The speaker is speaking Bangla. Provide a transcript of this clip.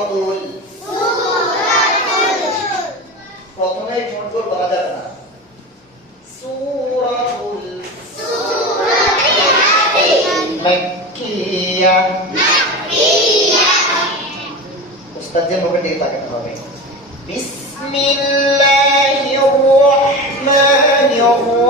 সূরাতুল প্রথমেই ঠোঁট বলা যাবে না সূরাতুল মাক্কিয়া উস্তাদের মুখে দিকে তাকাতে হবে বিসমিল্লাহির রহমানির